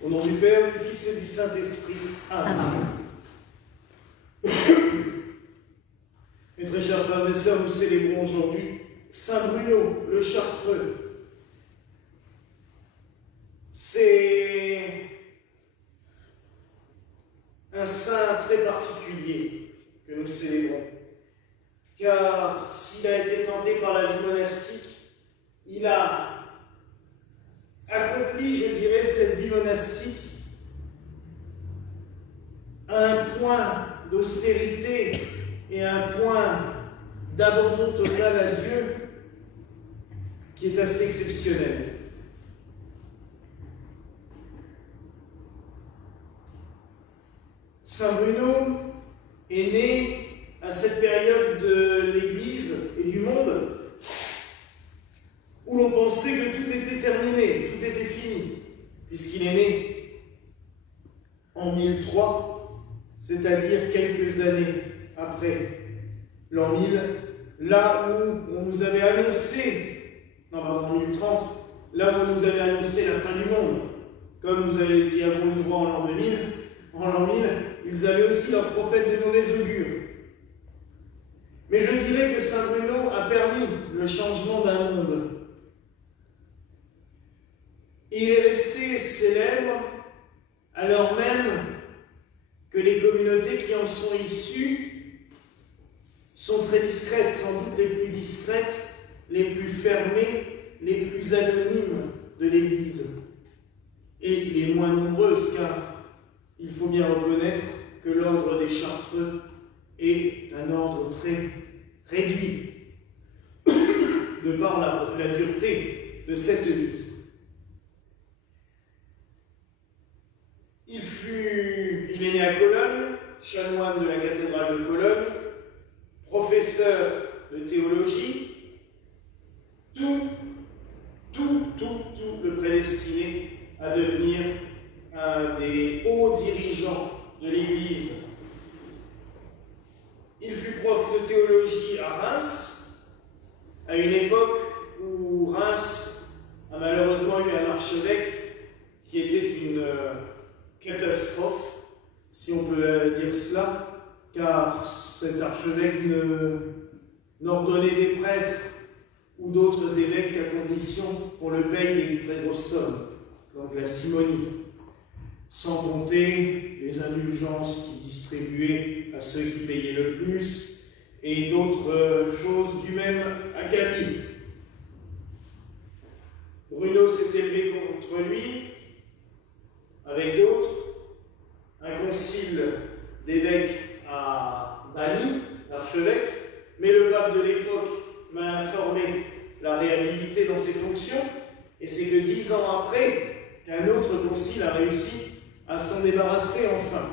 Au nom du Père, du Fils et du Saint-Esprit. Amen. Mes très chers frères et sœurs, nous célébrons aujourd'hui Saint Bruno le Chartreux. C'est un saint très particulier que nous célébrons, car s'il a été tenté par la vie monastique, il a accompli, je dirais, cette vie monastique à un point d'austérité et à un point d'abandon total à Dieu qui est assez exceptionnel. Saint Bruno est né à cette période de l'Église et du monde où l'on pensait que tout était terminé, tout était fini, puisqu'il est né en 1003, c'est-à-dire quelques années après l'an 1000, là où on nous avait annoncé, en 1030, là où on nous avait annoncé la fin du monde, comme nous y avons eu droit en l'an 2000, en l'an 1000, ils avaient aussi leurs prophètes de mauvais augure. Mais je dirais que Saint Bruno a permis le changement d'un monde. Et il est resté célèbre alors même que les communautés qui en sont issues sont très discrètes, sans doute les plus discrètes, les plus fermées, les plus anonymes de l'Église. Et les moins nombreuses, car il faut bien reconnaître que l'ordre des Chartreux est un ordre très réduit, de par la dureté de cette vie. Il est né à Cologne, chanoine de la cathédrale de Cologne, professeur de théologie, tout le prédestiné à devenir un des hauts dirigeants de l'Église. Il fut prof de théologie à Reims, à une époque où Reims a malheureusement eu un archevêque qui était une catastrophe, si on peut dire cela, car cet archevêque n'ordonnait des prêtres ou d'autres évêques qu'à condition qu'on le paye une très grosse somme, donc la simonie, sans compter les indulgences qu'il distribuait à ceux qui payaient le plus et d'autres choses du même acabit. Bruno s'est élevé contre lui avec d'autres. Un concile d'évêques a banni l'archevêque, mais le pape de l'époque m'a informé la réhabilité dans ses fonctions, et c'est que 10 ans après qu'un autre concile a réussi à s'en débarrasser enfin.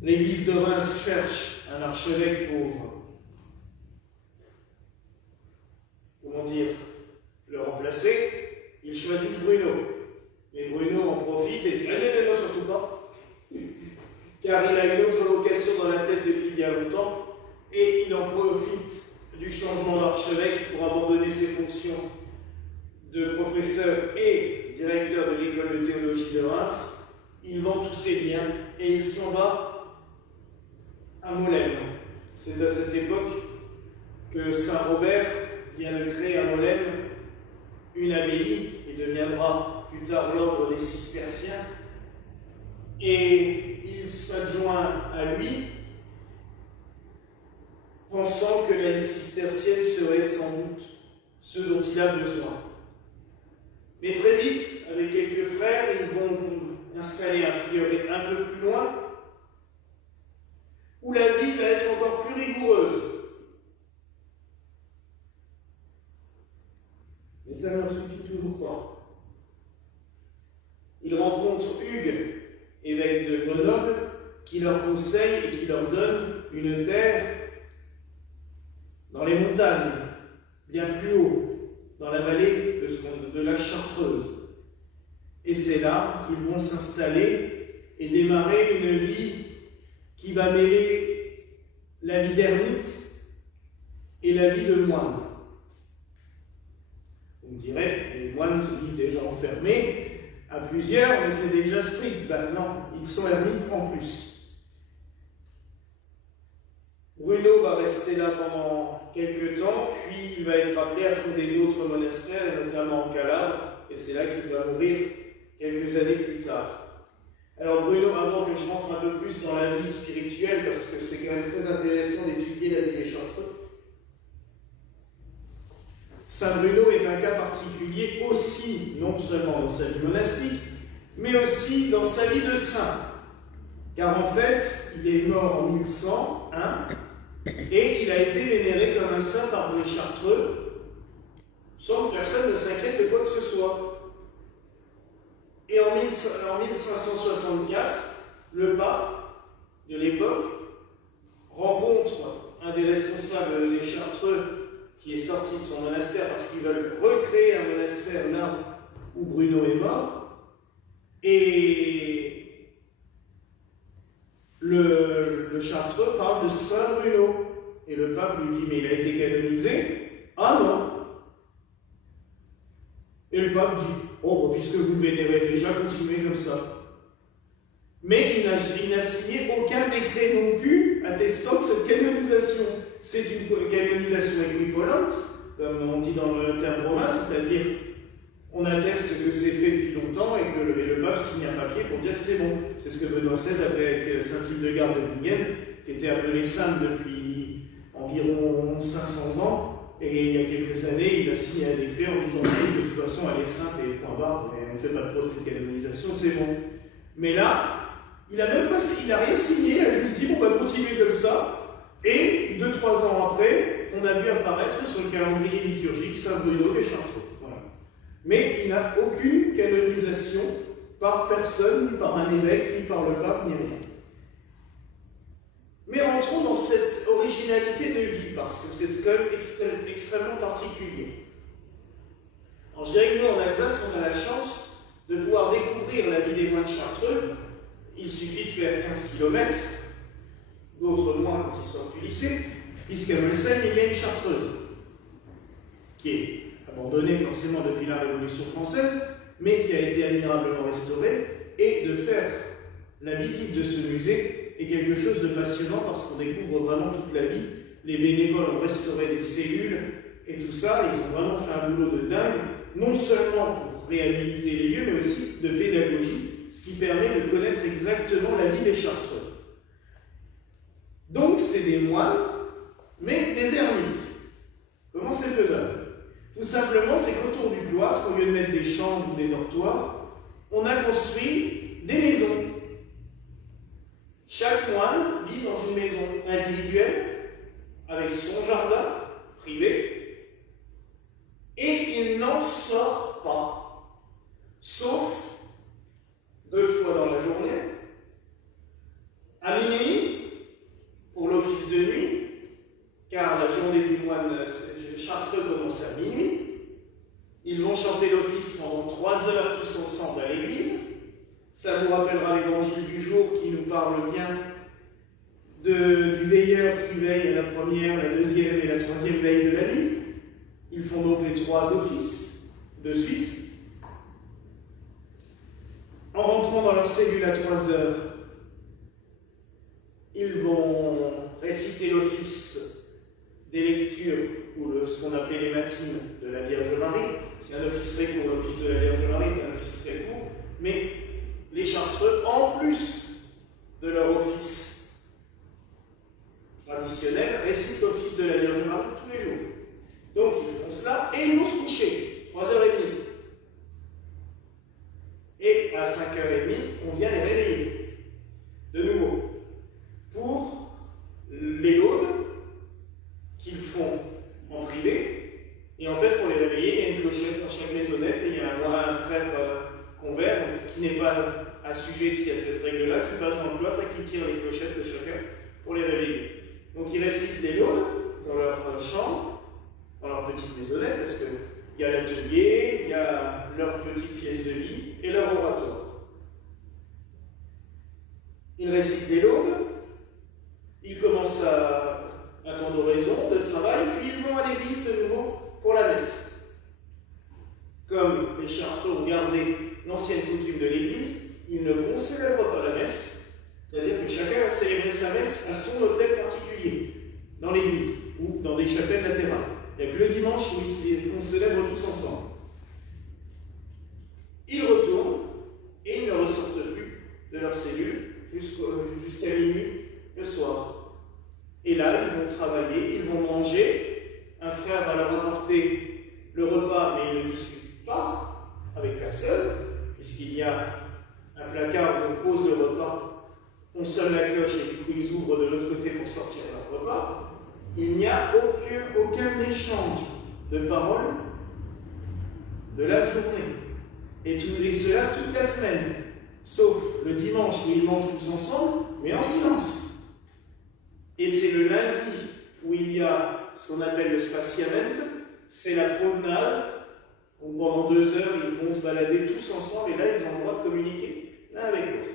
L'Église de Reims cherche un archevêque pour, le remplacer. Ils choisissent Bruno. Mais Bruno en profite et dit « Ah non, surtout pas !» car il a une autre vocation dans la tête depuis bien longtemps, et il en profite du changement d'archevêque pour abandonner ses fonctions de professeur et directeur de l'école de théologie de Reims. Il vend tous ses biens et il s'en va à Molène. C'est à cette époque que Saint Robert vient de créer à Molène une abbaye qui deviendra plus tard l'ordre des Cisterciens, et il s'adjoint à lui, pensant que la vie cistercienne serait sans doute ce dont il a besoin. Mais très vite, avec quelques frères, ils vont installer un prieuré un peu plus loin, où la vie va être encore plus rigoureuse. Mais ça ne suffit toujours pas. Ils rencontrent Hugues, évêque de Grenoble, qui leur conseille et qui leur donne une terre dans les montagnes, bien plus haut, dans la vallée de la Chartreuse. Et c'est là qu'ils vont s'installer et démarrer une vie qui va mêler la vie d'ermite et la vie de moine. On dirait, les moines vivent déjà enfermés, à plusieurs, mais c'est déjà strict. Maintenant, ils sont ermites en plus. Bruno va rester là pendant quelques temps, puis il va être appelé à fonder d'autres monastères, et notamment en Calabre, et c'est là qu'il va mourir quelques années plus tard. Alors Bruno, avant que je rentre un peu plus dans la vie spirituelle, parce que c'est quand même très intéressant d'étudier la vie des Chartreux, Saint Bruno est un cas particulier aussi, non seulement dans sa vie monastique, mais aussi dans sa vie de saint. Car en fait, il est mort en 1101 et il a été vénéré comme un saint par les Chartreux, sans que personne ne s'inquiète de quoi que ce soit. Et en 1564, le pape de l'époque rencontre un des responsables des Chartreux qui est sorti de son monastère parce qu'ils veulent recréer un monastère là où Bruno est mort. Et le Chartreux parle de Saint Bruno. Et le pape lui dit, mais il a été canonisé? Ah non. Et le pape dit, oh, puisque vous le vénérez déjà, continuez comme ça. Mais il n'a signé aucun décret non plus attestant de cette canonisation. C'est une canonisation équivalente, comme on dit dans le terme romain, c'est-à-dire on atteste que c'est fait depuis longtemps et que le pape signe un papier pour dire que c'est bon. C'est ce que Benoît XVI a fait avec Saint-Hildegarde de Bingen, qui était appelée sainte depuis environ 500 ans. Et il y a quelques années, il a signé un décret en disant que de toute façon elle est sainte et point barre, mais on ne fait pas de procès de canonisation, c'est bon. Mais là, il n'a rien signé, il a juste dit on va continuer comme ça. Et 2-3 ans après, on a vu apparaître sur le calendrier liturgique Saint Bruno des Chartreux. Voilà. Mais il n'a aucune canonisation par personne, ni par un évêque, ni par le pape, ni rien. Mais rentrons dans cette originalité de vie, parce que c'est quand même extrêmement particulier. Alors je dirais que nous, en Alsace, on a la chance de pouvoir découvrir la vie des moines chartreux. Il suffit de faire 15 km, d'autres moins quand ils sortent du lycée, puisqu'à Molsheim, il y a une chartreuse, qui est abandonnée forcément depuis la Révolution française, mais qui a été admirablement restaurée, et de faire la visite de ce musée est quelque chose de passionnant parce qu'on découvre vraiment toute la vie. Les bénévoles ont restauré des cellules et tout ça, ils ont vraiment fait un boulot de dingue, non seulement pour réhabiliter les lieux, mais aussi de pédagogie, ce qui permet de connaître exactement la vie des Chartreux. Donc c'est des moines, mais des ermites. Comment c'est faisable? Tout simplement, c'est qu'autour du cloître, au lieu de mettre des chambres ou des dortoirs, on a construit des maisons. Chaque moine vit dans une maison individuelle, avec son jardin privé, et il n'en sort pas, sauf 2 fois dans la journée, à minuit, pour l'office de nuit, car la journée du moine chartreux commence à minuit. Ils vont chanter l'office pendant 3 heures tous ensemble à l'église. Ça vous rappellera l'évangile du jour qui nous parle bien du veilleur qui veille à la première, la deuxième et la troisième veille de la nuit. Ils font donc les 3 offices de suite. En rentrant dans leur cellule à 3 heures, ils vont réciter l'office des lectures, ou ce qu'on appelait les matines de la Vierge Marie. C'est un office très court, l'office de la Vierge Marie est un office très court, mais les Chartreux, en plus de leur office traditionnel, récitent l'office de la Vierge Marie tous les jours. Donc ils font cela et ils vont se coucher, 3h30. Et à 5h30, on vient les réveiller, de nouveau, pour les laudes qu'ils font en privé. Et en fait, pour les réveiller, il y a une clochette dans chaque maisonnette et il y a un frère convert qui n'est pas assujetti à cette règle-là, qui passe dans le cloître et qui tire les clochettes de chacun pour les réveiller. Donc ils récitent les laudes dans leur chambre, dans leur petite maisonnette, parce qu'il y a l'atelier, il y a leur petite pièce de lit et leur oratoire. Ils récitent les laudes, ils commencent un temps d'oraison, de travail, puis ils vont à l'église de nouveau pour la messe. Comme les Chartreux ont gardé l'ancienne coutume de l'Église, ils ne concélèbrent pas la messe, c'est-à-dire que chacun va célébrer sa messe à son autel particulier, dans l'Église, ou dans des chapelles latérales. Il n'y a que le dimanche où on célèbre tous ensemble. Ils retournent, et ils ne ressortent plus de leur cellule jusqu'à minuit le soir. Et là, ils vont travailler, ils vont manger. Un frère va leur apporter le repas, mais il ne discute pas avec personne, puisqu'il y a un placard où on pose le repas, on sonne la cloche et du coup ils ouvrent de l'autre côté pour sortir leur repas. Il n'y a aucun échange de paroles de la journée. Et cela toute la semaine, sauf le dimanche où ils mangent tous ensemble, mais en silence. Et c'est le lundi où il y a ce qu'on appelle le spaziamento, c'est la promenade, où pendant 2 heures ils vont se balader tous ensemble, et là ils ont le droit de communiquer l'un avec l'autre.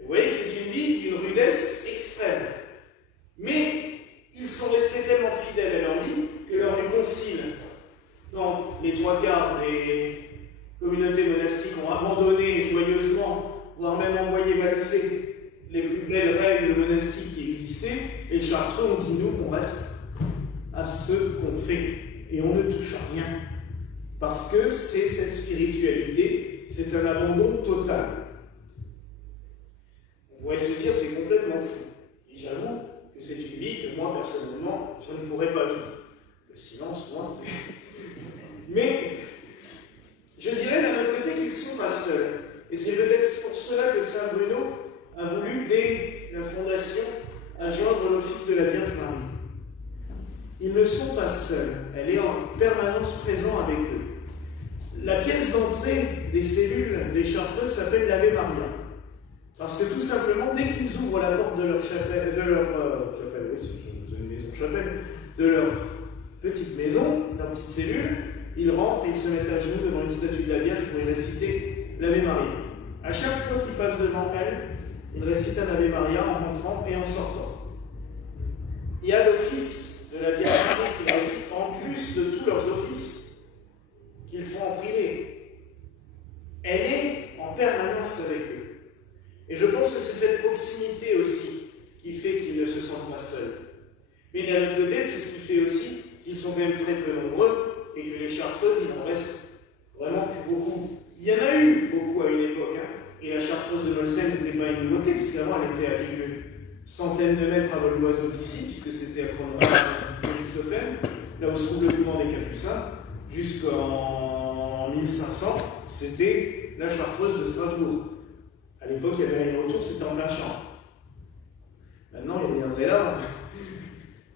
Vous voyez, c'est une vie d'une rudesse extrême. Mais ils sont restés tellement fidèles à leur vie que lors du concile, dans les 3/4 des communautés monastiques ont abandonné joyeusement, voire même envoyé valser les plus belles règles monastiques qui existaient, les chartreux ont dit nous, on reste à ce qu'on fait et on ne touche à rien. Parce que c'est cette spiritualité, c'est un abandon total. On pourrait se dire c'est complètement fou. Et j'avoue que c'est une vie que moi, personnellement, je ne pourrais pas vivre. Le silence, moi. Mais je dirais d'un autre côté qu'ils ne sont pas seuls. Et c'est peut-être pour cela que Saint Bruno a voulu, dès la fondation, agendre l'office de la Vierge Marie. Ils ne sont pas seuls. Elle est en permanence présente avec eux. La pièce d'entrée des cellules des Chartreuses s'appelle l'Ave Maria. Parce que tout simplement, dès qu'ils ouvrent la porte de leur chapelle, oui, c'est une maison-chapelle, de leur petite maison, leur petite cellule, ils rentrent et ils se mettent à genoux devant une statue de la Vierge pour y réciter l'Ave Maria. À chaque fois qu'ils passent devant elle, ils récitent un Ave Maria en rentrant et en sortant. Il y a l'office de la Vierge Marie qu'ils récitent en plus de tous leurs offices qu'ils font en privé. Elle est en permanence avec eux. Et je pense que c'est cette proximité aussi qui fait qu'ils ne se sentent pas seuls. Mais d'un autre côté, c'est ce qui fait aussi qu'ils sont quand même très peu nombreux et que les Chartreuses, il en reste vraiment plus beaucoup. Il y en a eu beaucoup à une époque, hein, et la Chartreuse de Molsheim n'était pas une nouveauté, puisqu'avant elle était à quelques centaines de mètres à vol d'oiseau d'ici, puisque c'était à Cronenberg, là où se trouve le couvent des Capucins, jusqu'en 1500, c'était la Chartreuse de Strasbourg. À l'époque, il y avait un retour, c'était en plein champ. Maintenant, il y a bien là.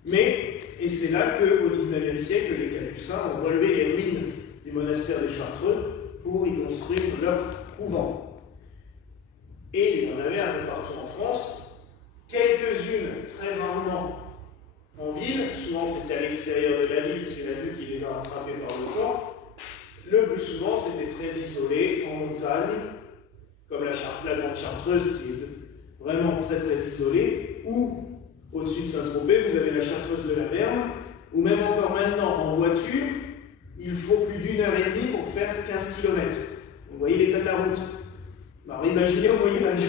Mais, et c'est là qu'au XIXe siècle, les Capucins ont relevé les ruines du monastère des Chartreux pour y construire leur couvent. Et il y en avait un peu partout en France, quelques-unes, très rarement en ville, souvent c'était à l'extérieur de la ville, c'est la ville qui les a rattrapés par le temps. Le plus souvent, c'était très isolé, en montagne, comme la Grande Chartreuse, qui est vraiment très très isolée, ou au-dessus de Saint-Tropez, vous avez la Chartreuse de la Verne, ou même encore maintenant, en voiture, il faut plus d'1h30 pour faire 15 km. Vous voyez l'état de la route. Alors imaginez au Moyen-Âge,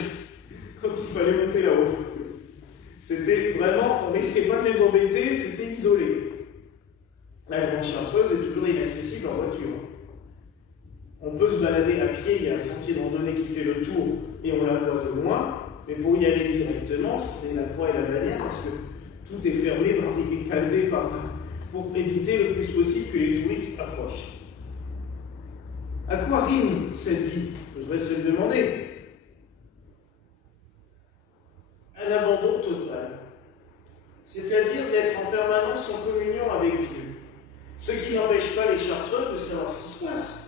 quand il fallait monter là-haut. C'était vraiment, on ne risquait pas de les embêter, c'était isolé. La Grande Chartreuse est toujours inaccessible en voiture. On peut se balader à pied, il y a un sentier de randonnée qui fait le tour et on la voit de loin, mais pour y aller directement, c'est la croix et la bannière parce que tout est fermé, barricadé pour éviter le plus possible que les touristes approchent. À quoi rime cette vie? Je devrais se le demander. Un abandon total. C'est-à-dire d'être en permanence en communion avec Dieu. Ce qui n'empêche pas les Chartreux de savoir ce qui se passe.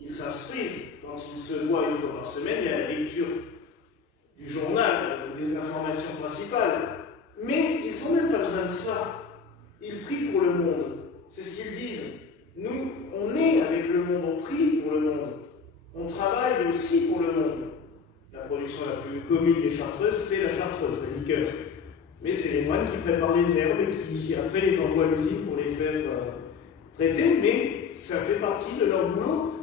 Ils s'instruisent. Quand ils se voient une fois par semaine, il y a la lecture du journal, des informations principales. Mais ils n'ont même pas besoin de ça. Ils prient pour le monde. C'est ce qu'ils disent. Nous, on est avec le monde, on prie pour le monde. On travaille aussi pour le monde. La production la plus commune des Chartreuses, c'est la Chartreuse, la liqueur. Mais c'est les moines qui préparent les herbes et qui après les envoient à l'usine pour les faire traiter, mais ça fait partie de leur boulot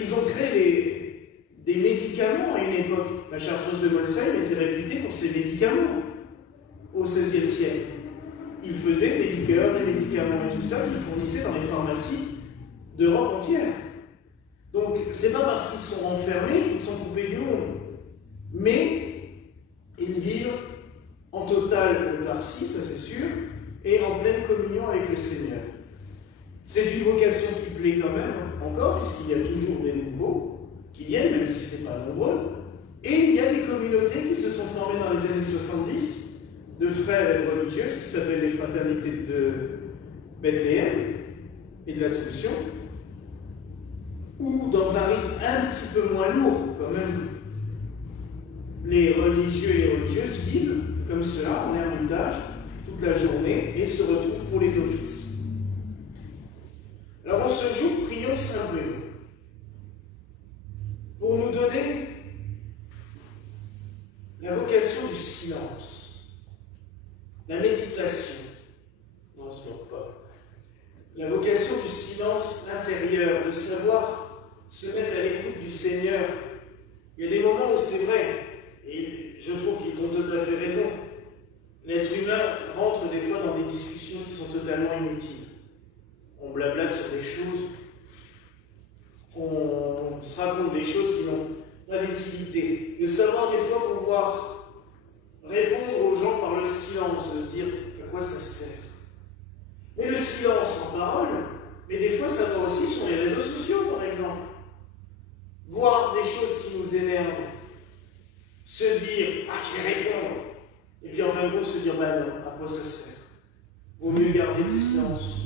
ils ont créé des médicaments à une époque. La chartreuse de Molsheim était réputée pour ses médicaments au XVIe siècle. Ils faisaient des liqueurs, des médicaments et tout ça qu'ils fournissaient dans les pharmacies d'Europe entière. Donc, c'est pas parce qu'ils sont enfermés qu'ils sont coupés du monde. Mais ils vivent en totale autarcie, ça c'est sûr, et en pleine communion avec le Seigneur. C'est une vocation qui plaît quand même, encore, puisqu'il y a toujours des nouveaux qui viennent, même si ce n'est pas nombreux. Et il y a des communautés qui se sont formées dans les années 70 de frères et religieuses qui s'appellent les fraternités de Bethléem et de l'Assomption, ou dans un rythme un petit peu moins lourd, quand même, les religieux et les religieuses vivent comme cela, en ermitage, toute la journée, et se retrouvent pour les offices. Alors en ce jour, prions Saint Bruno, pour nous donner la vocation du silence, la méditation, non, ce n'est pas, la vocation du silence intérieur, de savoir se mettre à l'écoute du Seigneur. Il y a des moments où c'est vrai, et je trouve qu'ils ont tout à fait raison. L'être humain rentre des fois dans des discussions qui sont totalement inutiles. On blablate sur des choses, on se raconte des choses qui n'ont pas d'utilité. De savoir des fois pouvoir répondre aux gens par le silence, de se dire à quoi ça sert. Mais le silence en parole, mais des fois ça va aussi sur les réseaux sociaux par exemple. Voir des choses qui nous énervent, se dire ah je vais répondre, et puis en fin de compte se dire bah non, à quoi ça sert. Vaut mieux garder le silence.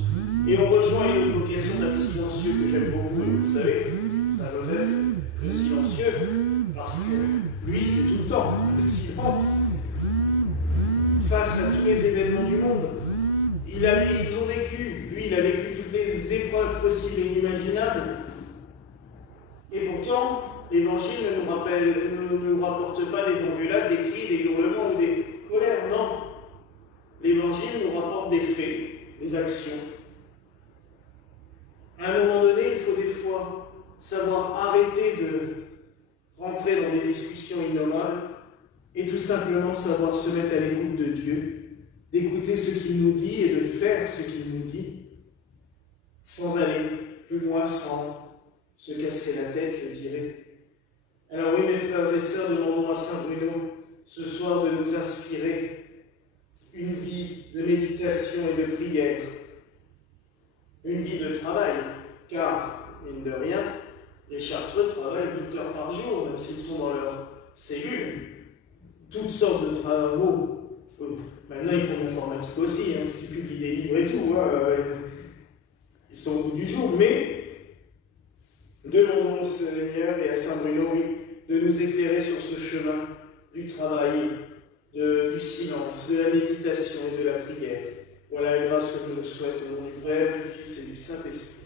Et on rejoint une autre vocation d'un silencieux que j'aime beaucoup, et vous savez, Saint-Joseph, le silencieux, parce que lui c'est tout le temps, le silence. Face à tous les événements du monde, ils ont vécu, lui il a vécu toutes les épreuves possibles et inimaginables. Et pourtant, l'Évangile ne nous rapporte pas des engueulades, des cris, des hurlements ou des colères, non. L'Évangile nous rapporte des faits, des actions. À un moment donné, il faut des fois savoir arrêter de rentrer dans des discussions innommables et tout simplement savoir se mettre à l'écoute de Dieu, d'écouter ce qu'il nous dit et de faire ce qu'il nous dit, sans aller plus loin, sans se casser la tête, je dirais. Alors oui, mes frères et sœurs, demandons à Saint Bruno ce soir de nous inspirer une vie de méditation et de prière, une vie de travail, car, mine de rien, les Chartreux travaillent 8 heures par jour, même s'ils sont dans leur cellule. Toutes sortes de travaux. Maintenant, ils font de l'informatique aussi, parce qu'ils publient des livres et tout. Ils sont au bout du jour. Mais demandons au Seigneur et à Saint Bruno de nous éclairer sur ce chemin du travail, du silence, de la méditation et de la prière. Voilà la grâce que je nous souhaite au nom du Père, du Fils et du Saint-Esprit.